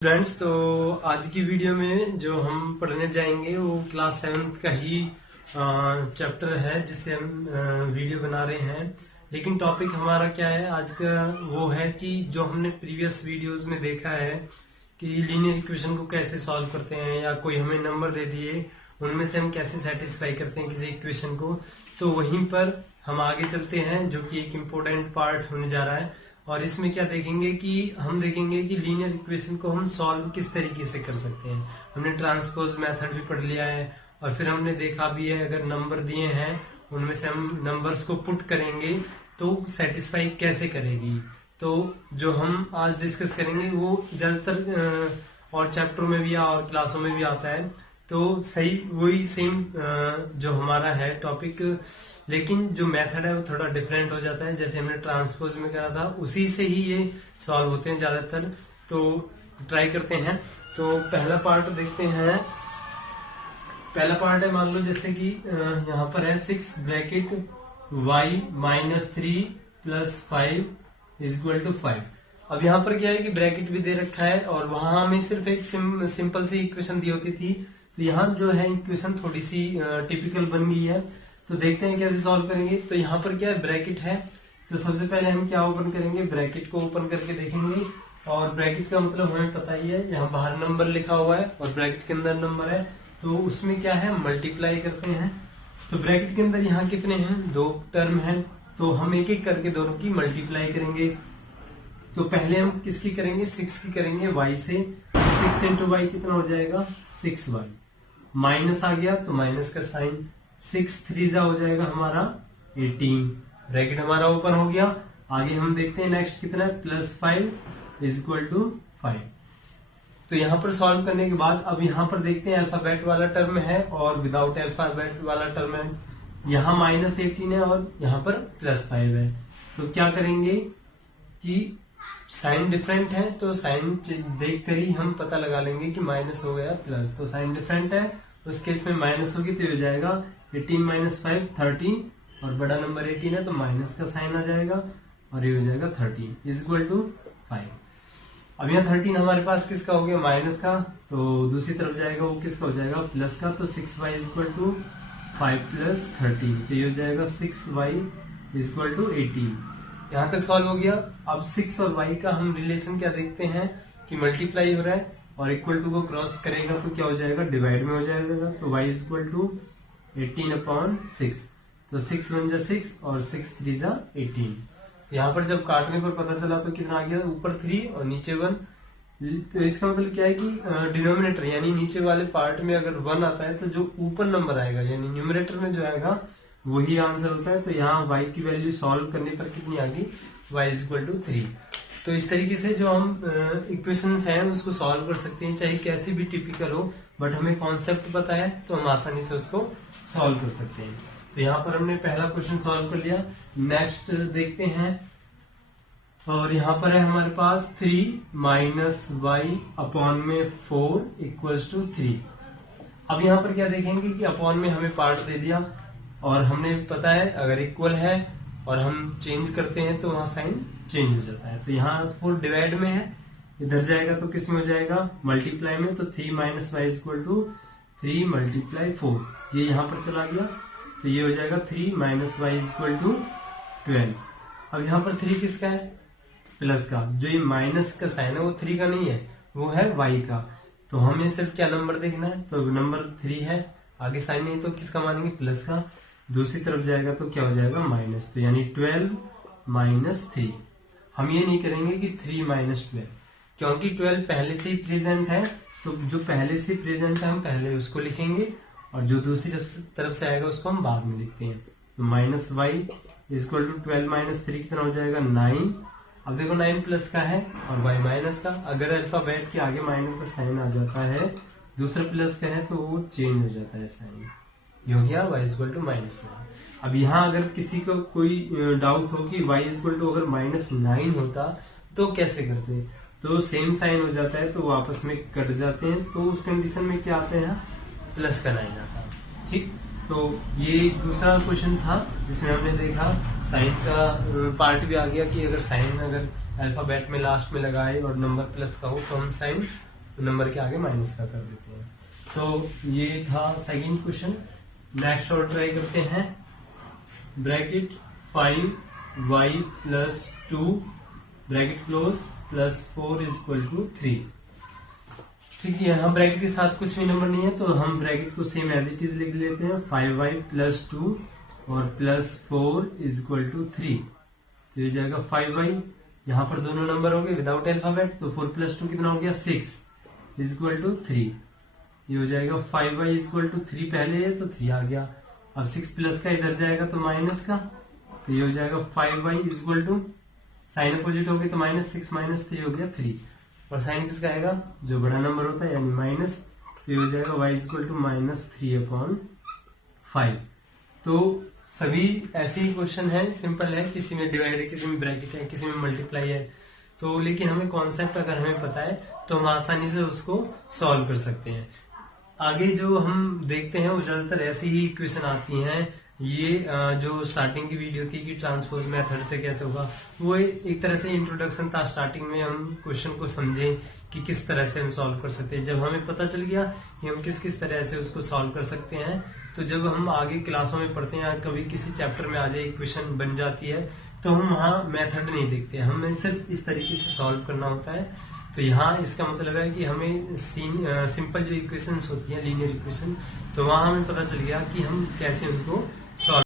Friends, तो आज की वीडियो में जो हम पढ़ने जाएंगे वो क्लास 7th का ही चैप्टर है जिससे हम वीडियो बना रहे हैं। लेकिन टॉपिक हमारा क्या है आज का, वो है कि जो हमने प्रीवियस वीडियोस में देखा है कि लीनियर इक्वेशन को कैसे सॉल्व करते हैं, या कोई हमें नंबर दे दिए उनमें से हम कैसे सेटिस्फाई करते हैं किसी इक्वेशन को। तो वहीं पर हम आगे चलते हैं, जो कि एक इम्पोर्टेंट पार्ट होने जा रहा है। और इसमें क्या देखेंगे कि हम देखेंगे कि लीनियर इक्वेशन को हम सॉल्व किस तरीके से कर सकते हैं। हमने ट्रांसपोज मेथड भी पढ़ लिया है, और फिर हमने देखा भी है अगर नंबर दिए हैं उनमें से हम नंबर्स को पुट करेंगे तो सेटिस्फाई कैसे करेगी। तो जो हम आज डिस्कस करेंगे वो ज्यादातर और चैप्टरों में भी और क्लासों में भी आता है। तो सही वही सेम जो हमारा है टॉपिक, लेकिन जो मेथड है वो थोड़ा डिफरेंट हो जाता है। जैसे हमने ट्रांसपोज में करा था उसी से ही ये सॉल्व होते हैं ज्यादातर। तो ट्राई करते हैं। तो पहला पार्ट देखते हैं। पहला पार्ट है, मान लो जैसे कि यहाँ पर है 6 bracket y minus 3 plus 5 is equal to 5। अब यहाँ पर क्या है कि ब्रैकेट भी दे रखा है, और वहां हमें सिर्फ एक सिंपल सी इक्वेशन दी होती थी। तो यहाँ जो है इक्वेशन थोड़ी सी टिपिकल बन गई है। तो देखते हैं कैसे सॉल्व करेंगे। तो यहाँ पर क्या है, ब्रैकेट है। तो सबसे पहले हम क्या ओपन करेंगे, ब्रैकेट को ओपन करके देखेंगे। और ब्रैकेट का मतलब हमें पता ही है, यहाँ बाहर नंबर लिखा हुआ है और ब्रैकेट के अंदर नंबर है। तो उसमें क्या है, मल्टीप्लाई करते हैं। तो ब्रैकेट के अंदर यहाँ कितने हैं, 2 टर्म है। तो हम एक एक करके दोनों की मल्टीप्लाई करेंगे। तो पहले हम किसकी करेंगे, 6 की करेंगे y से। 6 इंटू वाई कितना हो जाएगा, 6y। माइनस आ गया तो माइनस का साइन, 6 3 हो जाएगा हमारा 18। ब्रैकेट हमारा ओपन हो गया। आगे हम देखते हैं नेक्स्ट कितना है, प्लस 5 इज इक्वल टू 5। तो यहाँ पर सॉल्व करने के बाद अब यहाँ पर देखते हैं अल्फाबेट वाला टर्म है और विदाउट अल्फाबेट वाला टर्म है। यहाँ माइनस 18 है और यहाँ पर प्लस 5 है। तो क्या करेंगे कि साइन डिफरेंट है, तो साइन देख कर ही हम पता लगा लेंगे कि माइनस हो गया प्लस। तो साइन डिफरेंट है, उस केस में माइनस होगी तो हो जाएगा 18 माइनस 5 13, और बड़ा नंबर 18 है तो माइनस का साइन आ जाएगा और ये हो जाएगा 13 इज इक्वल टू 5। अब यहाँ 13 हमारे पास किसका हो गया, माइनस का। तो दूसरी तरफ जाएगा वो किसका हो जाएगा, प्लस का। तो 6y is equal to 5 plus 13, तो ये हो जाएगा 6y इज इक्वल टू 18। यहाँ तक सॉल्व हो गया। अब 6 और y का हम रिलेशन क्या देखते हैं कि मल्टीप्लाई हो रहा है, और इक्वल टू को क्रॉस करेगा तो क्या हो जाएगा, डिवाइड में हो जाएगा। तो y इज इक्वल टू 18/6। तो 6 1 जा 6 और 6 3 जा 18। यहाँ पर जब काटने पर पता चला तो कितना आ गया, ऊपर 3 और नीचे 1। तो इसका मतलब क्या है कि डिनोमिनेटर यानी नीचे वाले पार्ट में अगर 1 आता है तो जो ऊपर नंबर आएगा यानी न्यूमरेटर में जो आएगा वही आंसर होता है। तो यहाँ y की वैल्यू सॉल्व करने पर कितनी आ गई, y इज इक्वल टू 3। तो इस तरीके से जो हम इक्वेशंस हैं उसको सॉल्व कर सकते हैं, चाहे कैसी भी टिपिकल हो, बट हमें कॉन्सेप्ट पता है तो हम आसानी से उसको सॉल्व कर सकते हैं। तो यहाँ पर हमने पहला क्वेश्चन सॉल्व कर लिया। नेक्स्ट देखते हैं, और यहाँ पर है हमारे पास 3 माइनस वाई अपॉन में 4 इक्वल्स टू 3। अब यहाँ पर क्या देखेंगे कि अपॉन में हमें पार्ट दे दिया, और हमने पता है अगर इक्वल है और हम चेंज करते हैं तो वहां साइन चेंज हो जाता है। तो यहाँ 4 डिवाइड में है, इधर जाएगा तो किस में हो जाएगा, मल्टीप्लाई में। तो 3 minus y equal to 3 multiply 4, ये यहाँ पर चला गया। तो ये हो जाएगा 3 माइनस वाई इक्वल टू 12। अब यहाँ पर 3 किसका है, प्लस का। जो ये माइनस का साइन है वो 3 का नहीं है, वो है y का। तो हमें सिर्फ क्या नंबर देखना है, तो नंबर 3 है, आगे साइन नहीं तो किसका मानेंगे, प्लस का। दूसरी तरफ जाएगा तो क्या हो जाएगा, माइनस। तो यानी 12 माइनस 3। हम ये नहीं करेंगे कि 3 माइनस 12, क्योंकि 12 पहले से ही प्रेजेंट है। तो जो पहले से प्रेजेंट है हम पहले उसको लिखेंगे, और जो दूसरी तरफ से आएगा उसको हम बाद में लिखते हैं। तो minus y equal to 12 minus 3 कितना हो जाएगा, 9। अब देखो 9 प्लस का है और y माइनस का। अगर अल्फाबेट के आगे माइनस का साइन आ जाता है, दूसरा प्लस का है तो वो चेंज हो जाता है साइन, ये हो गया y इक्वल टू -9। अब यहाँ अगर किसी को कोई डाउट हो कि y इक्वल टू अगर -9 होता तो कैसे करते, तो सेम साइन हो जाता है तो वो आपस में कट जाते हैं। तो उस कंडीशन में क्या आते हैं, प्लस का 9 आता है। ठीक, तो ये दूसरा क्वेश्चन था जिसमें हमने देखा साइन का पार्ट भी आ गया कि अगर साइन अगर अल्फाबेट में लास्ट में लगाए और नंबर प्लस का हो तो हम साइन नंबर के आगे माइनस का कर देते हैं। तो ये था सेकंड क्वेश्चन। नेक्स्ट और ट्राई करते हैं। Bracket 5y plus 2 bracket close plus 4 is equal to 3। ठीक है, यहाँ ब्रैकेट के साथ कुछ भी नंबर नहीं है तो हम ब्रैकेट को सेम एज इट इज लिख लेते हैं। 5y प्लस 2 और प्लस 4 इज इक्वल टू 3। तो ये जाएगा 5y, यहाँ पर दोनों नंबर हो गए विदाउट अल्फाबेट, तो 4 प्लस 2 कितना हो गया 6 इज इक्वल टू 3। ये हो जाएगा 5y इज इक्वल टू 3 पहले है तो 3 आ गया। अब 6 प्लस का इधर जाएगा तो माइनस का, तो ये हो जाएगा 5y is equal to, sign opposite हो गया तो माइनस 6 माइनस 3 हो गया 3, और साइन किसका आएगा जो बड़ा नंबर होता है यानी माइनस, तो ये हो जाएगा y is equal to minus 3/5। तो सभी ऐसे ही क्वेश्चन है, सिंपल है, किसी में डिवाइड है, किसी में ब्रैकेट है, किसी में मल्टीप्लाई है। तो लेकिन हमें कॉन्सेप्ट अगर हमें पता है तो हम आसानी से उसको सॉल्व कर सकते हैं। आगे जो हम देखते हैं वो ज्यादातर ऐसी ही इक्वेशन आती हैं। ये जो स्टार्टिंग की वीडियो थी कि ट्रांसपोज मेथड से कैसे होगा, वो एक तरह से इंट्रोडक्शन था। स्टार्टिंग में हम क्वेश्चन को समझें कि किस तरह से हम सॉल्व कर सकते हैं। जब हमें पता चल गया कि हम किस किस तरह से उसको सॉल्व कर सकते हैं, तो जब हम आगे क्लासों में पढ़ते हैं, कभी किसी चैप्टर में आ जाए इक्वेशन बन जाती है, तो हम वहाँ मेथड नहीं देखते, हमें सिर्फ इस तरीके से सॉल्व करना होता है। तो यहाँ इसका मतलब है कि हमें सिंपल जो इक्वेशंस होती है लीनियर इक्वेशन, तो वहाँ हमें पता चल गया कि हम कैसे उनको सॉल्व